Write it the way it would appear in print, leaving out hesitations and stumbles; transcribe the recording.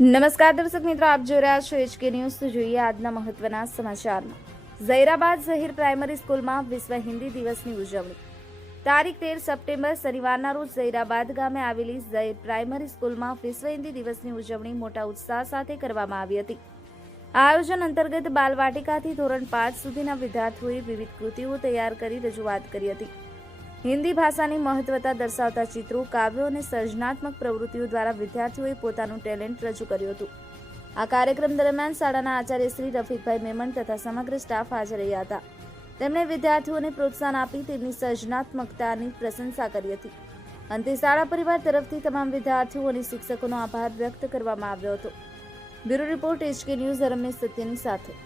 નમસ્કાર દર્શક મિત્રો, આપ જોઈ રહ્યા છો HK ન્યૂઝ। તો જોઈએ આજના મહત્વના સમાચારમાં। ઝહીરાબાદ ઝહીર પ્રાઇમરી સ્કૂલમાં વિશ્વ હિન્દી દિવસની ઉજવણી। તારીખ 13 સપ્ટેમ્બર શનિવારના રોજ ઝહીરાબાદ ગામે આવેલી ઝહીર પ્રાઇમરી સ્કૂલમાં વિશ્વ હિન્દી દિવસની ઉજવણી મોટા ઉત્સાહ સાથે કરવામાં આવી હતી। આ આયોજન અંતર્ગત બાલવાટિકાથી ધોરણ 5 સુધીના વિદ્યાર્થીઓએ વિવિધ કૃતિઓ તૈયાર કરી રજૂઆત કરી હતી। હિન્દી ભાષાની મહત્વતા દર્શાવતા ચિત્રો, કાવ્યો અને સર્જનાત્મક પ્રવૃત્તિઓ દ્વારા વિદ્યાર્થીઓએ પોતાનું ટેલેન્ટ રજૂ કર્યું હતું। આ કાર્યક્રમ દરમિયાન શાળાના આચાર્ય શ્રી રફીકભાઈ મેમણ તથા સમગ્ર સ્ટાફ હાજર રહ્યા હતા। તેમણે વિદ્યાર્થીઓને પ્રોત્સાહન આપી તેમની સર્જનાત્મકતાની પ્રશંસા કરી હતી। અંતે શાળા પરિવાર તરફથી તમામ વિદ્યાર્થીઓ અને શિક્ષકોનો આભાર વ્યક્ત કરવામાં આવ્યો હતો। Bureau report HK news, Ramesh સત્યની સાથે।